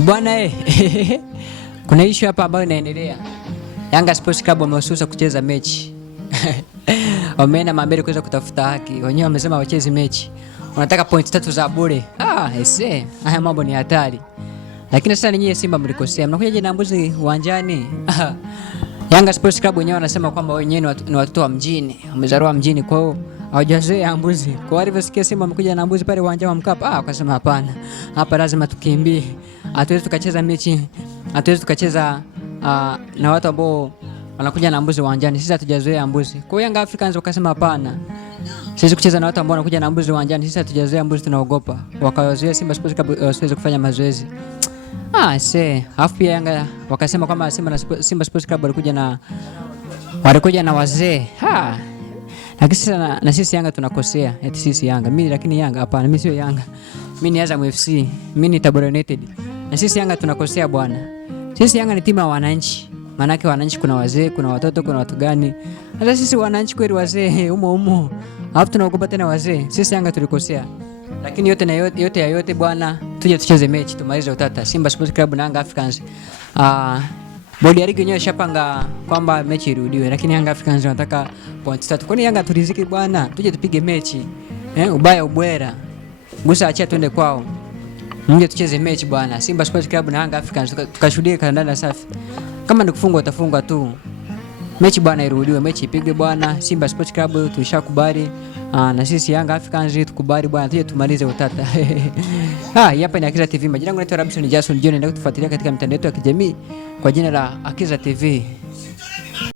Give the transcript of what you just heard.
Bwana kuna issue hapa ambayo inaendelea. Yanga Sports Club wamehususa kucheza mechi. Wameenda Mambele kuweza kutafuta haki. Wenyewe wamesema wacheze mechi. Wanataka point 3 za bure. Haya mambo ni hatari. Lakini sasa nyinyi Simba mlikosea. Mnakuja na mbuzi uwanjani. Yanga Sports Club wenyewe wanasema kwamba wenyewe ni watoto wa mjini. Wamezaliwa mjini, kwa hiyo hawajazoea mbuzi. Kwa hiyo walivyosikia Simba wamekuja na mbuzi pale uwanja wa Mkapa, wakasema hapana. Hapa lazima tukimbie. Hatuwezi tukacheza mechi. Hatuwezi tukacheza na watu ambao wanakuja na mbuzi uwanjani. Sisi hatujazoea mbuzi. Kwa hiyo Young Africans wakasema hapana. Sisi kucheza na watu ambao wanakuja na mbuzi uwanjani. Sisi hatujazoea mbuzi, tunaogopa. Wakawazuia Simba Sports Club wasiweze kufanya mazoezi. Alafu pia Yanga wakasema kwamba Simba Sports Club walikuja na wazee. Lakini sasa na sisi Yanga tunakosea. Eti sisi Yanga. Lakini Yanga hapana, mimi sio Yanga. Mimi ni Azam FC. Mimi ni Tabora United. Na sisi Yanga tunakosea bwana. Sisi Yanga ni timu ya wananchi. Maana yake wananchi kuna wazee, kuna watoto, kuna watu gani? Hata sisi wananchi kweli wazee umo. Alafu tunaogopa tena wazee. Sisi Yanga tulikosea. Lakini yote bwana, tuje tucheze mechi tumalize utata. Simba Sports Club na Young Africans. Bodi ya ligi yenyewe shapanga kwamba mechi irudiwe, lakini Young Africans wanataka point 3. Kwani Yanga tuliziki bwana, tuje tupige mechi. Ubaya ubwera. Gusa achia twende kwao. Nje tucheze mechi bwana. Simba Sports Club na Young Africans tukashuhudie kandanda safi. Kama ni kufungwa utafungwa tu. Mechi bwana irudiwe, mechi ipige bwana. Simba Sports Club tulishakubali. Na sisi Young Africans tukubali bwana, tuje tumalize utata. Hapa ni Akiza TV. Majina yangu naitwa Rabson Jason John, ndio kutufuatilia katika mitandao yetu ya kijamii kwa jina la Akiza TV.